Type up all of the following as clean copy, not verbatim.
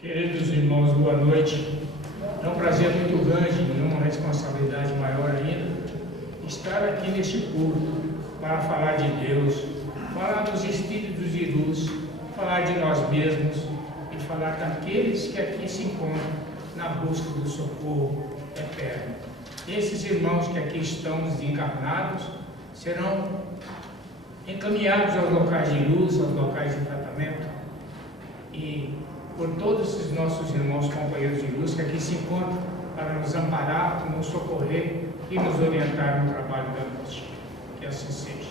Queridos irmãos, boa noite. É um prazer muito grande e uma responsabilidade maior ainda estar aqui neste culto para falar de Deus, falar dos espíritos de luz, falar de nós mesmos e falar daqueles que aqui se encontram na busca do socorro eterno. Esses irmãos que aqui estão desencarnados serão encaminhados aos locais de luz, aos locais de tratamento, e por todos os nossos irmãos companheiros de luz que aqui se encontram para nos amparar, nos socorrer e nos orientar no trabalho da noite. Que assim seja.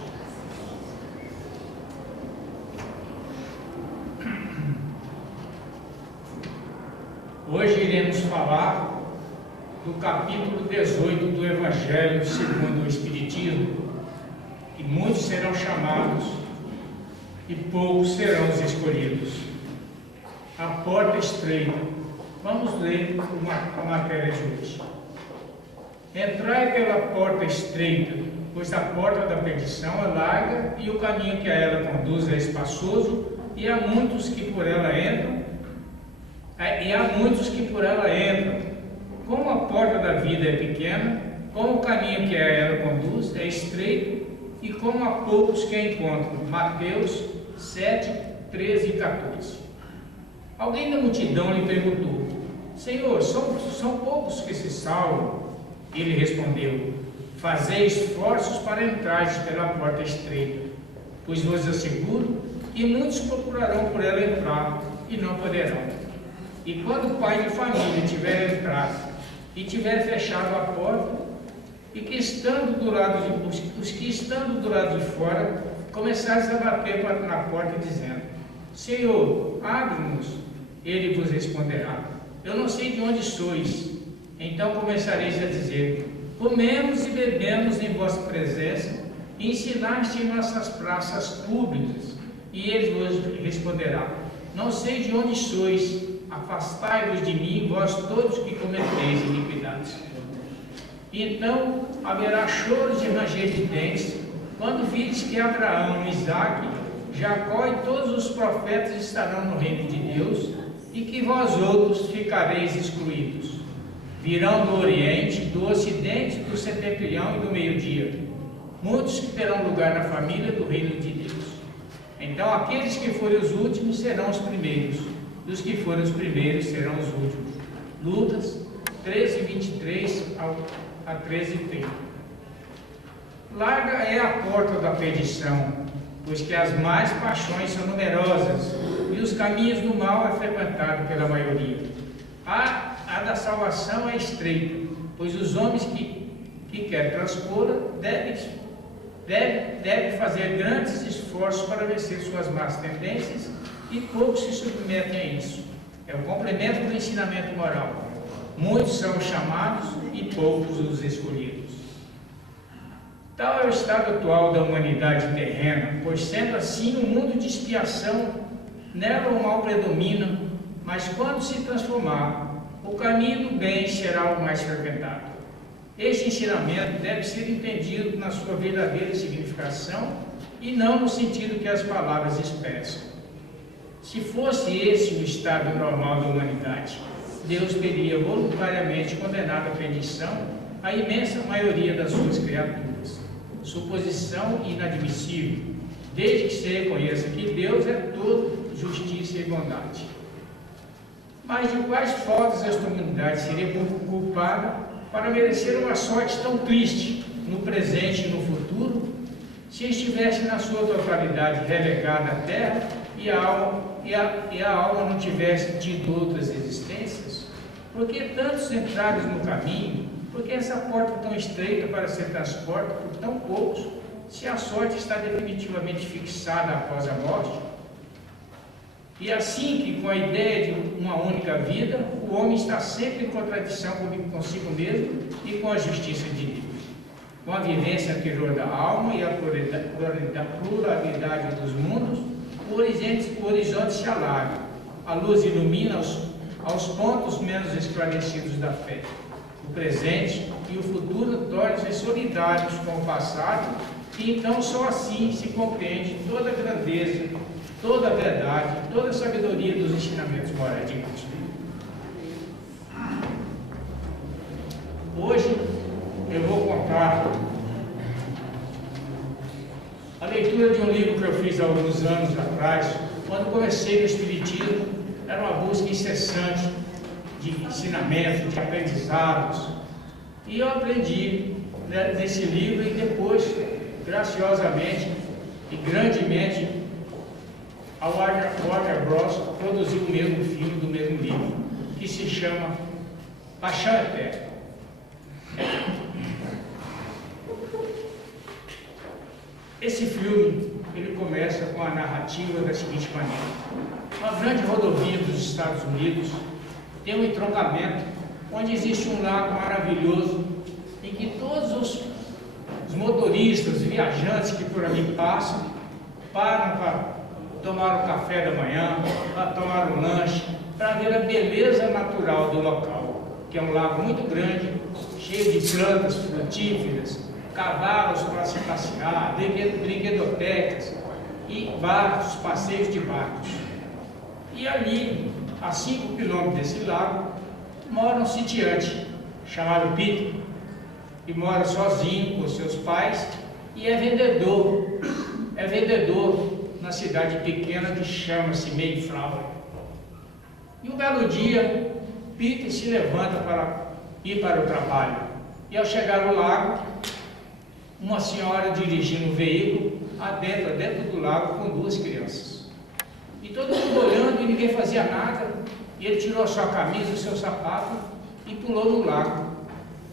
Hoje iremos falar do capítulo 18 do Evangelho segundo o Espiritismo, e muitos serão chamados e poucos serão os escolhidos. A porta estreita. Vamos ler a matéria de hoje. Entrai pela porta estreita, pois a porta da perdição é larga e o caminho que a ela conduz é espaçoso, e há muitos que por ela entram. Como a porta da vida é pequena, como o caminho que a ela conduz é estreito, e como há poucos que a encontram. Mateus 7, 13 e 14. Alguém da multidão lhe perguntou: Senhor, são poucos que se salvam? Ele respondeu: Fazei esforços para entrar pela porta estreita, pois vos asseguro que muitos procurarão por ela entrar e não poderão. E quando o pai de família tiver entrado e tiver fechado a porta, e que os que estando do lado de fora começares a bater na porta dizendo: Senhor, abre-nos. Ele vos responderá: Eu não sei de onde sois. Então começareis a dizer: Comemos e bebemos em vossa presença, e ensinaste em nossas praças públicas. E ele vos responderá: Não sei de onde sois. Afastai-vos de mim, vós todos que cometeis iniquidades. Então haverá choros e ranger de dentes, quando vires que Abraão, Isaque, Jacó e todos os profetas estarão no reino de Deus, e que vós outros ficareis excluídos. Virão do Oriente, do Ocidente, do Setentrião e do Meio-Dia, muitos que terão lugar na família do reino de Deus. Então aqueles que forem os últimos serão os primeiros, e os que forem os primeiros serão os últimos. Lucas 13, 23 a 13, 30. Larga é a porta da perdição, pois que as más paixões são numerosas, e os caminhos do mal é frequentado pela maioria. A da salvação é estreita, pois os homens que querem transpô-la devem fazer grandes esforços para vencer suas más tendências, e poucos se submetem a isso. É o complemento do ensinamento moral. Muitos são os chamados e poucos os escolhidos. Tal é o estado atual da humanidade terrena, pois sendo assim um mundo de expiação, nela o mal predomina, mas quando se transformar, o caminho do bem será o mais frequentado. Este ensinamento deve ser entendido na sua verdadeira significação e não no sentido que as palavras expressam. Se fosse esse o estado normal da humanidade, Deus teria voluntariamente condenado à perdição a imensa maioria das suas criaturas. Suposição inadmissível, desde que se reconheça que Deus é todo justiça e bondade. Mas de quais faltas esta humanidade seria culpada para merecer uma sorte tão triste no presente e no futuro, se estivesse na sua totalidade relegada à terra e a alma não tivesse tido outras existências? Por que tantos entrares no caminho? Por que essa porta tão estreita para ser transportada por tão poucos, se a sorte está definitivamente fixada após a morte? E assim que, com a ideia de uma única vida, o homem está sempre em contradição consigo mesmo e com a justiça de Deus. Com a vivência anterior da alma e a pluralidade dos mundos, o horizonte se alarga, a luz ilumina aos pontos menos esclarecidos da fé. O presente e o futuro tornam-se solidários com o passado, e então só assim se compreende toda a grandeza toda a verdade, toda a sabedoria dos ensinamentos morais de Cristo. Hoje eu vou contar a leitura de um livro que eu fiz há alguns anos atrás. Quando comecei no Espiritismo, era uma busca incessante de ensinamentos, de aprendizados. E eu aprendi nesse livro e depois, graciosamente e grandemente, a Warner Bros. Produziu o mesmo filme do mesmo livro, que se chama Paixão Eterna. Esse filme, ele começa com a narrativa da seguinte maneira: uma grande rodovia dos Estados Unidos tem um entroncamento onde existe um lago maravilhoso em que todos os motoristas, viajantes que por ali passam, param para tomar um café da manhã, para tomar um lanche, para ver a beleza natural do local, que é um lago muito grande, cheio de plantas frutíferas, cavalos para se passear, brinquedotecas e vários passeios de barcos. E ali, a 5 quilômetros desse lago, mora um sitiante chamado Peter, que mora sozinho com seus pais e é vendedor na cidade pequena que chama-se Mayflower. E um belo dia, Peter se levanta para ir para o trabalho e ao chegar ao lago, uma senhora dirigindo um veículo dentro do lago com 2 crianças. E todo mundo olhando e ninguém fazia nada. E ele tirou a sua camisa, o seu sapato e pulou no lago.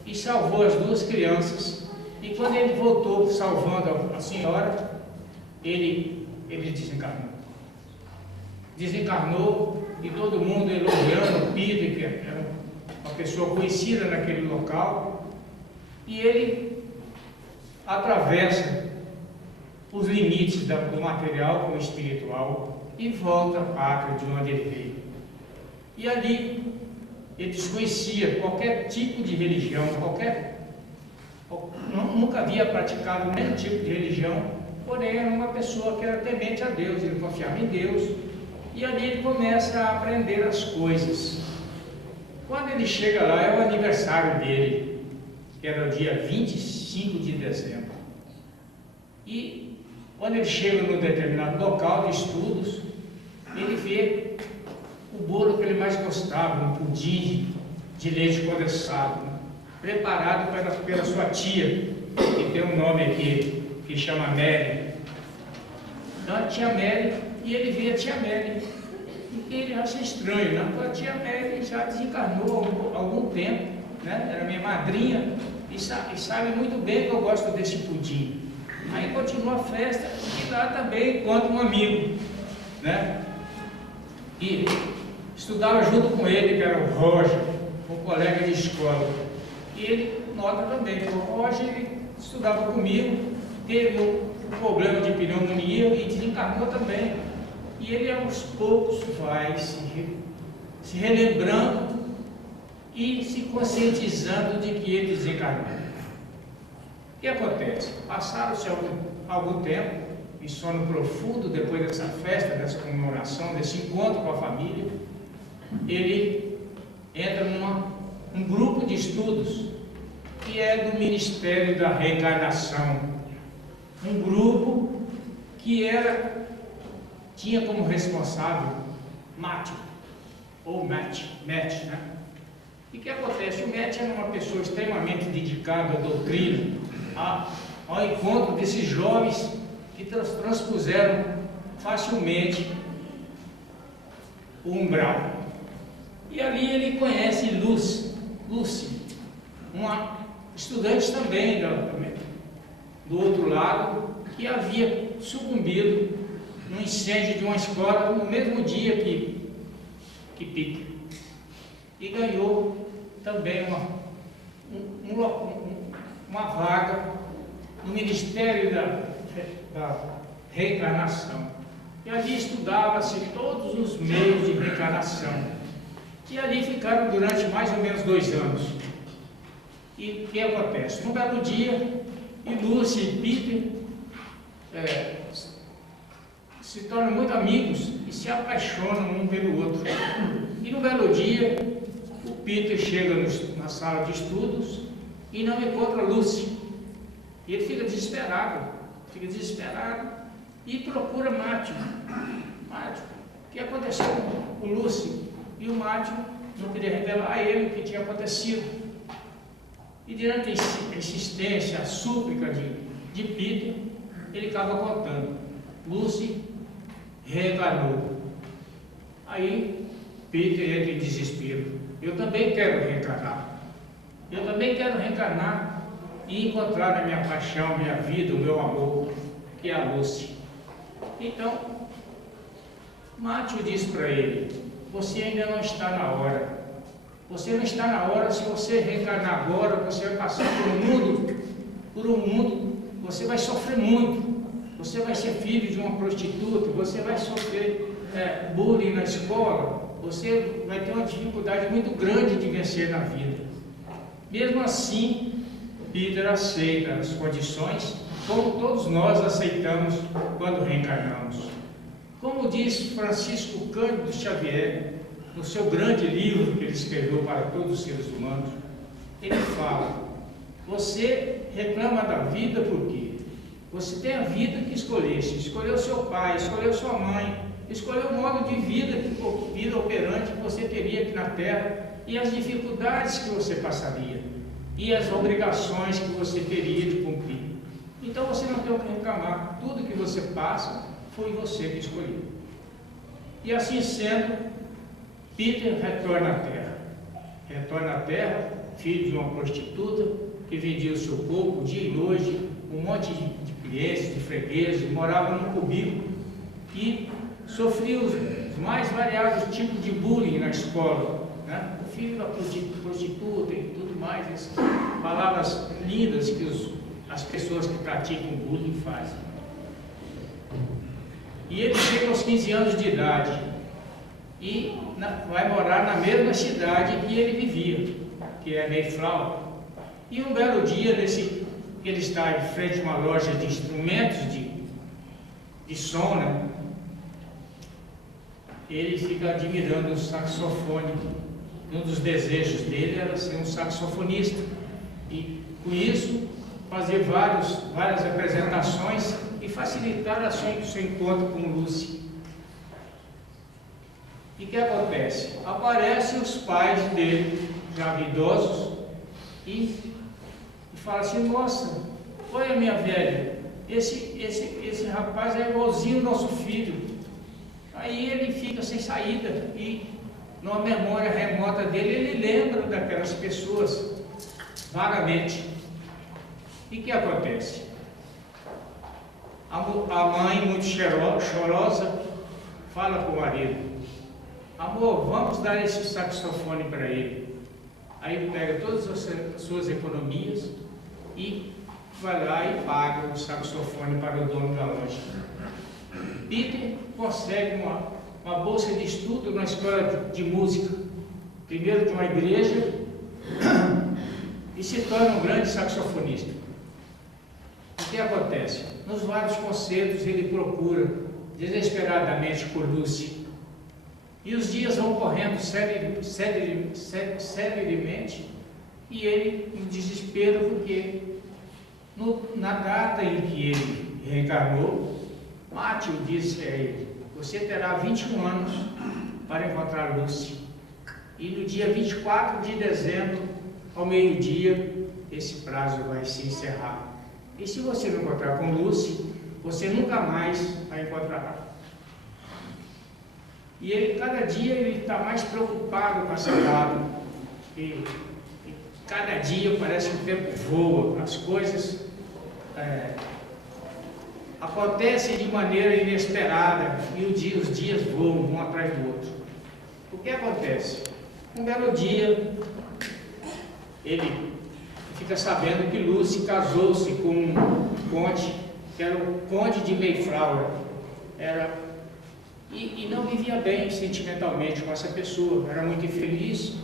E salvou as 2 crianças. E quando ele voltou salvando a senhora, ele desencarnou. Desencarnou e todo mundo elogiando o Peter, que era uma pessoa conhecida naquele local. E ele atravessa os limites do material com o espiritual e volta à pátria de onde ele veio. E ali ele desconhecia qualquer tipo de religião, nunca havia praticado nenhum tipo de religião, porém era uma pessoa que era temente a Deus, ele confiava em Deus, e ali ele começa a aprender as coisas. Quando ele chega lá, é o aniversário dele, que era o dia 25 de dezembro. E quando ele chega num determinado local de estudos, ele vê o bolo que ele mais gostava, um pudim de leite condensado, preparado pela sua tia, que tem um nome aqui, que chama Mary. Então a tia Mary, e ele vê a tia Mary, e ele acha estranho, né? Porque a tia Mary já desencarnou há algum tempo, né? Era minha madrinha, e sabe muito bem que eu gosto desse pudim. Aí continua a festa, e lá também encontra um amigo, né? E estudava junto com ele, que era o Roger, um colega de escola. E ele nota também que o Roger ele estudava comigo, teve um problema de pneumonia e desencarnou também. E ele aos poucos vai se relembrando e se conscientizando de que ele desencarnou. O que acontece? Passaram-se algum tempo, em sono profundo, depois dessa festa, dessa comemoração, desse encontro com a família, ele entra num grupo de estudos que é do Ministério da Reencarnação. Um grupo que tinha como responsável Matthew, ou Matt, né? E o que acontece? O Matt era uma pessoa extremamente dedicada à doutrina, ao encontro desses jovens que transpuseram facilmente o umbral. E ali ele conhece Lucy, uma estudante também do outro lado, que havia sucumbido no incêndio de uma escola no mesmo dia que Peter. E ganhou também uma vaga no Ministério da Reencarnação. E ali estudava-se todos os meios de reencarnação. E ali ficaram durante mais ou menos 2 anos. E o que acontece? Num belo dia, Lucy e Peter se tornam muito amigos e se apaixonam um pelo outro. E no belo dia, o Peter chega na sala de estudos e não encontra Lucy. E ele fica desesperado e procura Matthew. Matthew, o que aconteceu com o Lucy? E o Matthew não queria revelar a ele o que tinha acontecido. E diante da insistência, a súplica de Peter, ele acaba contando. Lucy reencarnou. Aí Peter entra em desespero. Eu também quero reencarnar. Eu também quero reencarnar e encontrar a minha paixão, minha vida, o meu amor, que é a Lucy. Então, Matthew diz para ele: você ainda não está na hora. Você não está na hora. Se você reencarnar agora, você vai passar por um mundo, você vai sofrer muito. Você vai ser filho de uma prostituta, você vai sofrer bullying na escola, você vai ter uma dificuldade muito grande de vencer na vida. Mesmo assim, Peter aceita as condições, como todos nós aceitamos quando reencarnamos. Como diz Francisco Cândido Xavier, no seu grande livro que ele escreveu para todos os seres humanos, ele fala: você reclama da vida por quê? Você tem a vida que escolheste, escolheu seu pai, escolheu sua mãe, escolheu o modo de vida operante que você teria aqui na Terra e as dificuldades que você passaria e as obrigações que você teria de cumprir. Então você não tem o que reclamar, tudo que você passa foi você que escolheu. E assim sendo, Peter retorna à Terra. Retorna à Terra, filho de uma prostituta que vendia o seu corpo dia e noite, um monte de clientes, de fregueses, morava num cubículo e sofria os mais variados tipos de bullying na escola, né? O filho da prostituta e tudo mais, essas palavras lindas que as pessoas que praticam bullying fazem. E ele chega aos 15 anos de idade e vai morar na mesma cidade que ele vivia, que é Mayflower. E um belo dia, ele está em frente a uma loja de instrumentos de som, né? Ele fica admirando um saxofone. Um dos desejos dele era ser um saxofonista e, com isso, fazer várias apresentações e facilitar o seu encontro com Lucy. E o que acontece? Aparecem os pais dele, já idosos, e fala assim: moça, olha minha velha, esse rapaz é igualzinho ao nosso filho. Aí ele fica sem saída e numa memória remota dele ele lembra daquelas pessoas vagamente. E o que acontece? A mãe, muito chorosa, fala para o marido: amor, vamos dar esse saxofone para ele. Aí ele pega todas as suas economias e vai lá e paga o saxofone para o dono da loja. Peter consegue uma bolsa de estudo na escola de música, primeiro de uma igreja, e se torna um grande saxofonista. O que acontece? Nos vários concertos ele procura desesperadamente por Lucy. E os dias vão correndo celeremente e ele em desespero, porque na data em que ele reencarnou, Matthew disse a ele: você terá 21 anos para encontrar Lucy. E no dia 24 de dezembro, ao meio-dia, esse prazo vai se encerrar. E se você não encontrar com Lucy, você nunca mais a encontrará. E ele, cada dia, ele está mais preocupado com essa data. E cada dia parece que o tempo voa, as coisas acontecem de maneira inesperada e os dias voam um atrás do outro. O que acontece? Um belo dia, ele fica sabendo que Lucy casou-se com um conde, que era o conde de Mayflower. E não vivia bem sentimentalmente com essa pessoa, era muito infeliz,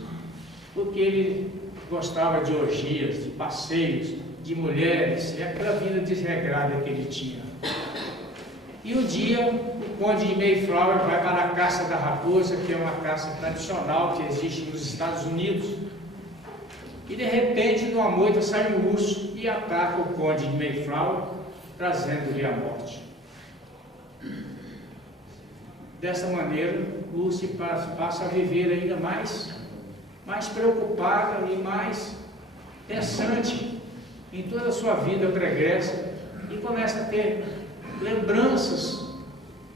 porque ele gostava de orgias, de passeios, de mulheres, e aquela vida desregrada que ele tinha. E um dia, o conde de Mayflower vai para a caça da raposa, que é uma caça tradicional que existe nos Estados Unidos. E de repente, numa moita, sai um urso e ataca o conde de Mayflower, trazendo-lhe a morte. Dessa maneira, Lucy passa a viver ainda mais preocupada e mais pensante em toda a sua vida pregressa e começa a ter lembranças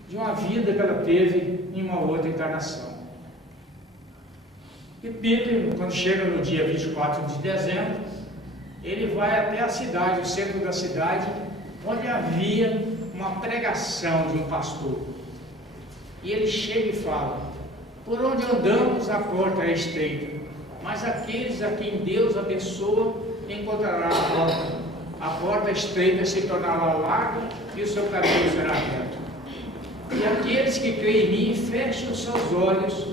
de uma vida que ela teve em uma outra encarnação. E Peter, quando chega no dia 24 de dezembro, ele vai até a cidade, o centro da cidade, onde havia uma pregação de um pastor. E ele chega e fala: por onde andamos a porta é estreita, mas aqueles a quem Deus abençoa encontrará a porta. A porta estreita se tornará larga e o seu caminho será reto. E aqueles que creem em mim, fechem os seus olhos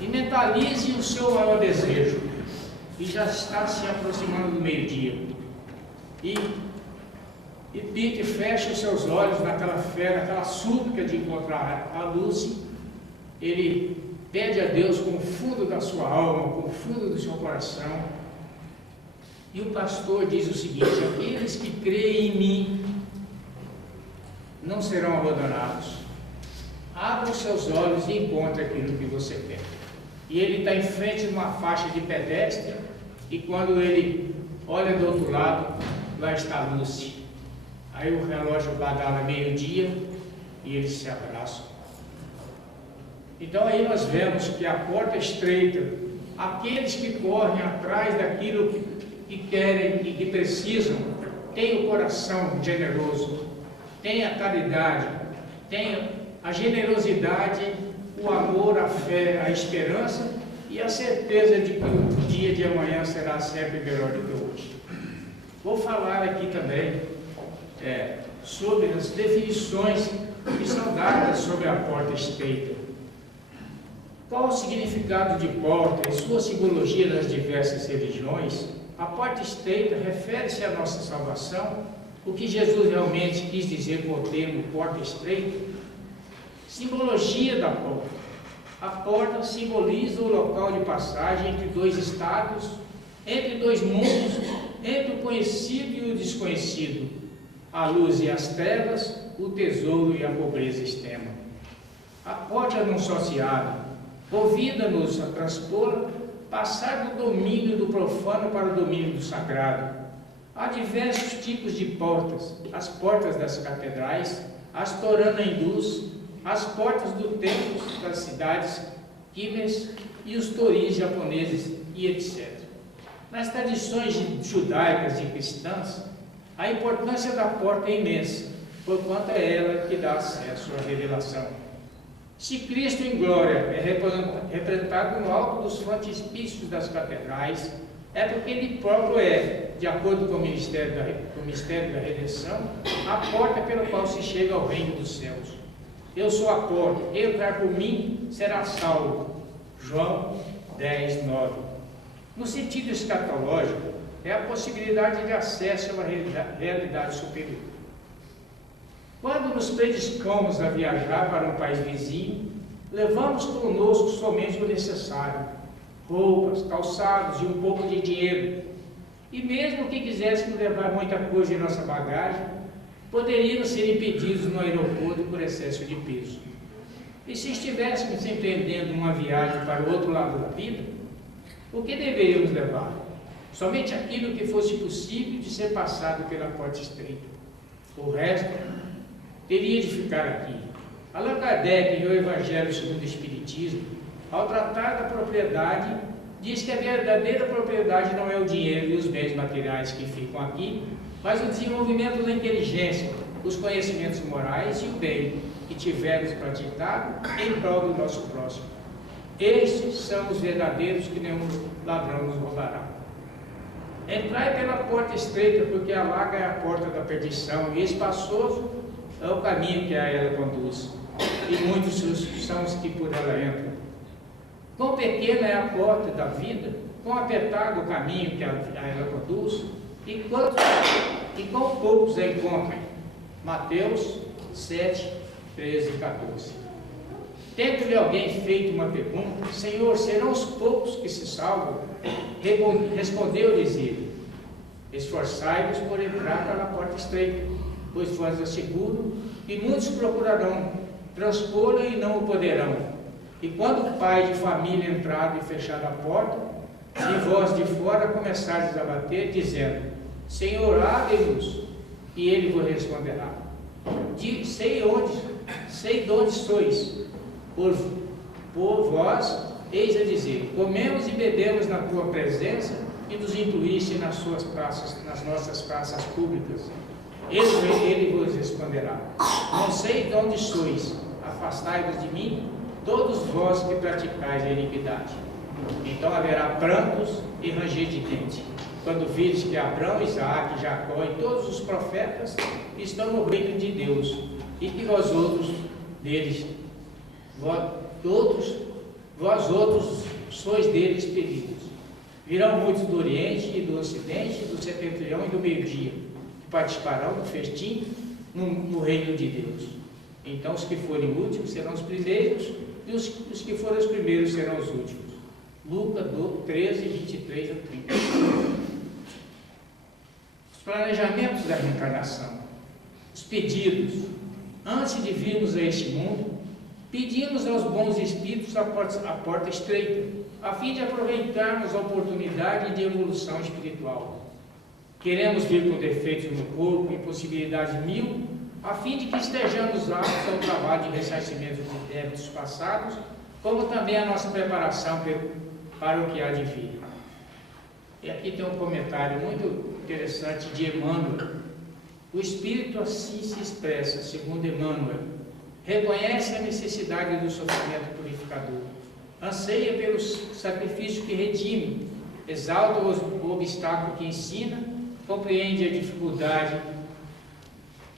e mentalizem o seu maior desejo. E já está se aproximando do meio-dia. E Peter fecha os seus olhos naquela fé, naquela súplica de encontrar a Lucy. Ele pede a Deus com o fundo da sua alma, com o fundo do seu coração. E o pastor diz o seguinte: aqueles que creem em mim não serão abandonados. Abra os seus olhos e encontre aquilo que você quer. E ele está em frente de uma faixa de pedestre, e quando ele olha do outro lado, lá está Lucy. Aí o relógio badala meio-dia e eles se abraçam. Então aí nós vemos que a porta é estreita, aqueles que correm atrás daquilo que querem e que precisam, têm o coração generoso, têm a caridade, têm a generosidade, o amor, a fé, a esperança e a certeza de que o dia de amanhã será sempre melhor do que hoje. Vou falar aqui também sobre as definições que são dadas sobre a porta estreita. Qual o significado de porta e sua simbologia nas diversas religiões? A porta estreita refere-se à nossa salvação. O que Jesus realmente quis dizer com o termo porta estreita? Simbologia da porta. A porta simboliza o local de passagem entre dois estados, entre dois mundos, entre o conhecido e o desconhecido, a luz e as trevas, o tesouro e a pobreza extrema. A porta não sociada convida-nos a transpor, passar do domínio do profano para o domínio do sagrado. Há diversos tipos de portas: as portas das catedrais, as torana hindus, as portas do templo das cidades quíveis e os toris japoneses e etc. Nas tradições judaicas e cristãs, a importância da porta é imensa, porquanto é ela que dá acesso à revelação. Se Cristo em glória é representado no alto dos frontispícios das catedrais, é porque Ele próprio é, de acordo com o mistério da redenção, a porta pela qual se chega ao reino dos céus. Eu sou a porta, quem entrar por mim será salvo. João 10, 9. No sentido escatológico, é a possibilidade de acesso a uma realidade superior. Quando nos prediscamos a viajar para um país vizinho, levamos conosco somente o necessário: roupas, calçados e um pouco de dinheiro. E mesmo que quiséssemos levar muita coisa em nossa bagagem, poderíamos ser impedidos no aeroporto por excesso de peso. E se estivéssemos empreendendo uma viagem para o outro lado da vida, o que deveríamos levar? Somente aquilo que fosse possível de ser passado pela porta estreita. O resto teria de ficar aqui. Allan Kardec, no Evangelho segundo o Espiritismo, ao tratar da propriedade, diz que a verdadeira propriedade não é o dinheiro e os bens materiais que ficam aqui, mas o desenvolvimento da inteligência, os conhecimentos morais e o bem que tivermos praticado em prol do nosso próximo. Estes são os verdadeiros que nenhum ladrão nos roubará. Entrai pela porta estreita, porque a larga é a porta da perdição, e espaçoso é o caminho que a ela conduz, e muitos são os que por ela entram. Quão pequena é a porta da vida, quão apertado o caminho que a ela conduz, e quão poucos a encontram. Mateus 7, 13 e 14. Tendo-lhe alguém feito uma pergunta: Senhor, serão os poucos que se salvam? Respondeu-lhes ele: esforçai-vos por entrar pela porta estreita, pois vos asseguro que muitos procurarão transpô-la e não o poderão. E quando o pai de família entrado e fechado a porta, e vós de fora começardes a bater, dizendo: Senhor, abre-nos, e ele vos responderá: sei de onde sois. Por vós, eis a dizer: comemos e bebemos na tua presença, e nos incluíste nas nossas praças públicas. Ele vos responderá: não sei de onde sois, afastai-vos de mim, todos vós que praticais a iniquidade. Então haverá prantos e ranger de dente, quando vires que Abraão, Isaque, Jacó e todos os profetas estão no reino de Deus, e que vós outros sois deles pedidos. Virão muitos do Oriente e do Ocidente, do Setentrião e do Meio-Dia, que participarão do festim no reino de Deus. Então os que forem últimos serão os primeiros, e os que forem os primeiros serão os últimos. Lucas 13, 23 a 30. Os planejamentos da reencarnação, os pedidos. Antes de virmos a este mundo, pedimos aos bons espíritos a porta estreita, a fim de aproveitarmos a oportunidade de evolução espiritual. Queremos vir com defeitos no corpo, impossibilidades mil, a fim de que estejamos aptos ao trabalho de ressarcimento de débitos passados, como também a nossa preparação para o que há de vir. E aqui tem um comentário muito interessante de Emmanuel. O Espírito assim se expressa, segundo Emmanuel: reconhece a necessidade do sofrimento purificador, anseia pelo sacrifício que redime, exalta o obstáculo que ensina, compreende a dificuldade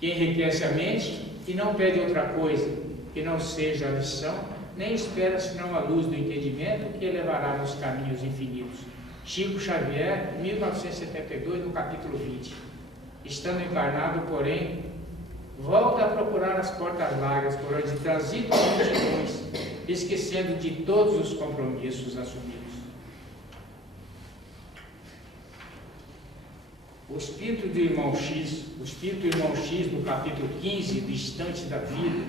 que enriquece a mente e não pede outra coisa que não seja a lição, nem espera senão a luz do entendimento que elevará nos caminhos infinitos. Chico Xavier, 1972, no capítulo 20. Estando encarnado, porém, volta a procurar as portas largas por onde transitam as multidões, esquecendo de todos os compromissos assumidos. O espírito do irmão X, no capítulo 15, do Instante da Vida,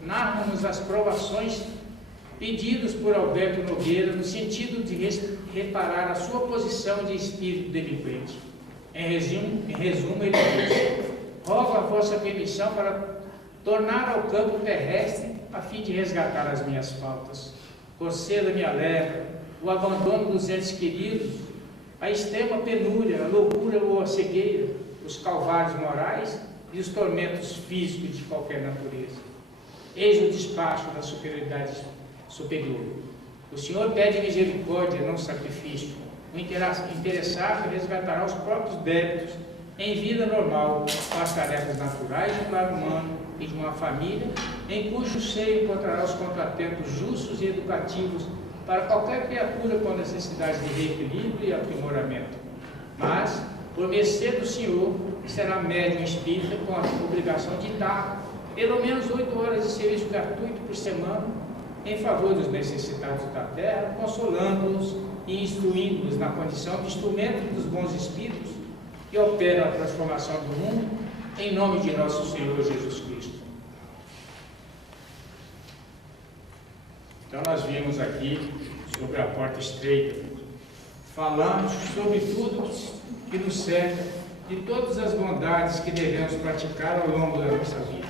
narra-nos as provações pedidas por Alberto Nogueira no sentido de reparar a sua posição de espírito delinquente. Em resumo, ele diz: rogo a vossa permissão para tornar ao campo terrestre a fim de resgatar as minhas faltas. Conceda-me a lepra, o abandono dos entes queridos, a extrema penúria, a loucura ou a cegueira, os calvários morais e os tormentos físicos de qualquer natureza. Eis o despacho da superioridade superior. O Senhor pede misericórdia, não sacrifício. O interessado resgatará os próprios débitos em vida normal, com as tarefas naturais de um lar humano e de uma família, em cujo seio encontrará os contratempos justos e educativos para qualquer criatura com necessidade de reequilíbrio e aprimoramento. Mas, por mercê do Senhor, será médium espírita com a obrigação de dar pelo menos 8 horas de serviço gratuito por semana em favor dos necessitados da terra, consolando-os e instruindo-os na condição de instrumento dos bons espíritos que operam a transformação do mundo, em nome de nosso Senhor Jesus Cristo. Então nós vimos aqui sobre a porta estreita, falamos sobre tudo que nos cerca, de todas as bondades que devemos praticar ao longo da nossa vida.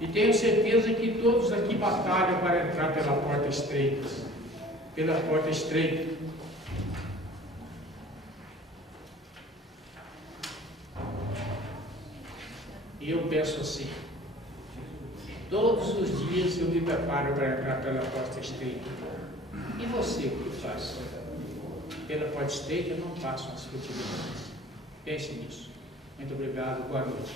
E tenho certeza que todos aqui batalham para entrar pela porta estreita. Pela porta estreita. E eu penso assim: todos os dias eu me preparo para entrar pela porta estreita. E você, o que faz? Pela porta estreita não passam as futilidades. Pense nisso. Muito obrigado, boa noite.